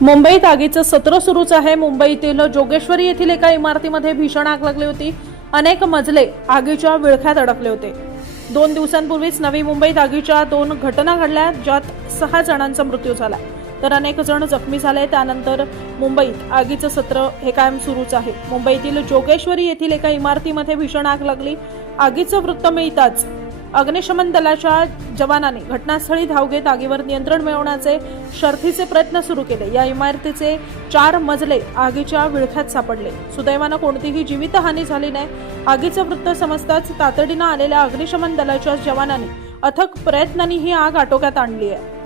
मुंबईत आगीचं सत्र सुरूच आहे। मुंबईतील जोगेश्वरी येथील एका इमारतीमध्ये भीषण आग लागली होती। अनेक मजले आगीच्या विळख्यात अडकले होते। 2 दिवसांपूर्वीच नवी मुंबईत आगीच्या 2 घटना घडल्या, ज्यात 6 जणांचा मृत्यू झाला तर अनेक जण जखमी झाले। त्यानंतर मुंबईत आगीचं सत्र हे कायम सुरूच आहे। मुंबईतील जोगेश्वरी येथील एका इमारतीमध्ये भीषण आग लागली। आगीचं वृत्त मिळताच अग्निशमन दलाच्या जवानांनी घटनास्थळी धाव घेत आगीवर नियंत्रण मिळवण्याचे शर्थीचे प्रयत्न सुरू केले। या इमारतीचे 4 मजले आगीच्या विळख्यात सापडले। सुदैवाने कोणतीही जीवितहानी झाली नाही। आगीचं वृत्त समजताच तातडीने आलेल्या अग्निशमन दलाच्या जवानांनी अथक प्रयत्नांनी ही आग आटोक्यात आणली आहे।